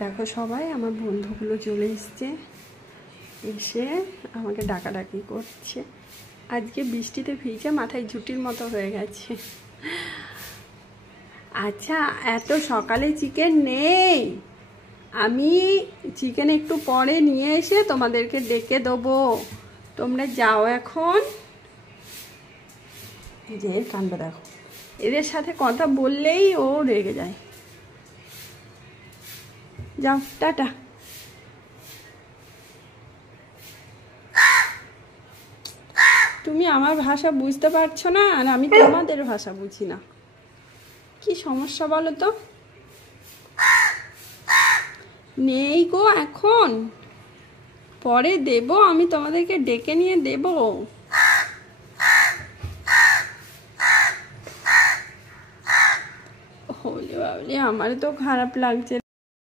দেখো সবাই আমার বন্ধুগুলো চলে এসছে, এসে আমাকে ডাকাডাকি করছে। আজকে বৃষ্টিতে ভিজে মাথায় ঝুটির মতো হয়ে গেছে। আচ্ছা, এত সকালে চিকেন নেই, আমি চিকেন একটু পরে নিয়ে এসে তোমাদেরকে ডেকে দেবো, তোমরা যাও এখন। যে কাণ্ড দেখো, এদের সাথে কথা বললেই ও রেগে যায়। যাও, টাটা। তুমি আমার ভাষা বুঝতে পারছো না, আর আমি তোমাদের ভাষা বুঝি না। কি সমস্যা বলো তো? নেই গো, এখন পরে দেব, আমি তোমাদেরকে ডেকে নিয়ে দেব। হলে বাবলি, আমার তো খারাপ লাগছে।